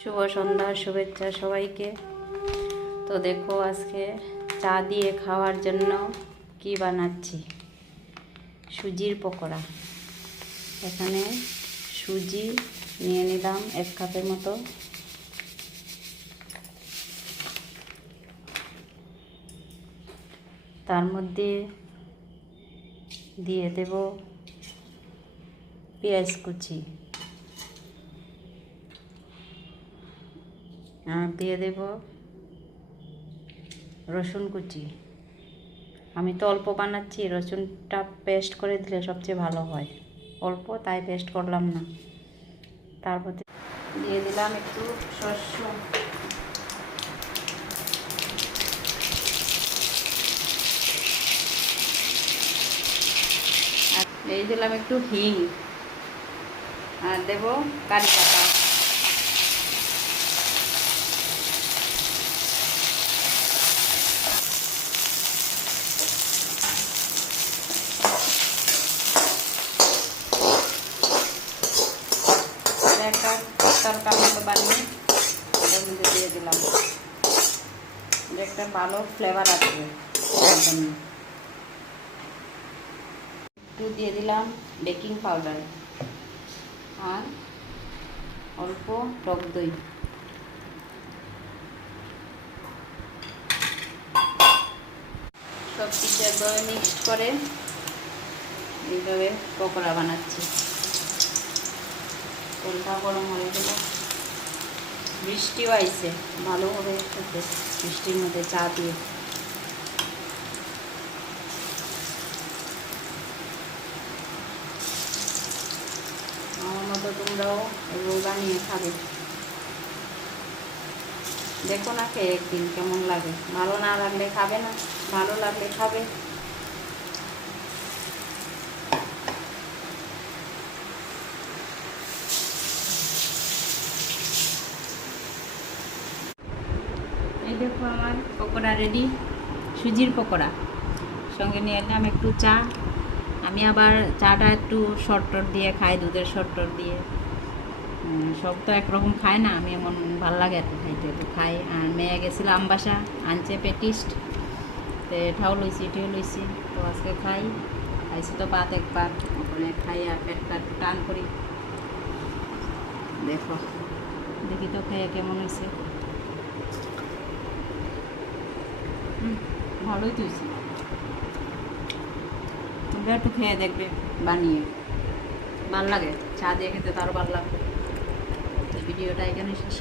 শুভ সন্ধ্যার শুভেচ্ছা সবাইকে। তো দেখো আজকে চা দিয়ে খাওয়ার জন্য কি বানাচ্ছি, সুজির পকোড়া। এখানে সুজি নিয়ে নিলাম 1 কাপের মতো। তার মধ্যে দিয়ে দেব পেঁয়াজ কুচি, আর দিয়ে দেব রসুন কুচি। আমি তো অল্প বানাচ্ছি, রসুনটা পেস্ট করে দিলে সবচেয়ে ভালো হয়, অল্প তাই পেস্ট করলাম না। তারপর দিয়ে দিলাম একটু শস্য, আর এই দিলাম একটু হিং, আর দেব কারি পাতা। একটা তরকার মতো বানিয়ে এটার মধ্যে দিয়ে দিলাম, একটা ভালো ফ্লেভার আসবে একদম। একটু দিয়ে দিলাম বেকিং পাউডার আর অল্প টক দই। সব কিছু একভাবে মিক্সড করে এইভাবে পকোড়া বানাচ্ছি। তেলটা গরম হয়ে গেল, বৃষ্টিও আইছে, ভালো হবে খেতে বৃষ্টির মধ্যে চা দিয়ে। আমার মতো তোমরাও এগুলো বানিয়ে খাবে, দেখো না খেয়ে একদিন কেমন লাগে। ভালো না লাগলে খাবে না, ভালো লাগলে খাবে। এই দেখো আমার পকোড়া রেডি, সুজির পকোড়া। সঙ্গে নিয়ে এলাম একটু চা। আমি আবার চাটা একটু শর্টট দিয়ে খাই, দুধের শর্টট দিয়ে। সব তো একরকম খায় না, আমি এমন ভাল লাগে এত খাইতে, তো খাই। আর মেয়ে গেছিল আমবাসা, আনছে পেটিস্ট, তো এটাও লইছি এটাও লইছি। তো আজকে খাইছি তো ভাত একবার, ওখানে খাই আর পেটটা টান করি। দেখো দেখি তো খাইয়া কেমন হয়েছে। ভালোই তুইছি, তোমরা একটু খেয়ে দেখবে বানিয়ে, ভাল লাগে। চা দিয়ে খেতে তারও ভালো লাগে। তো ভিডিওটা এখানে শেষ।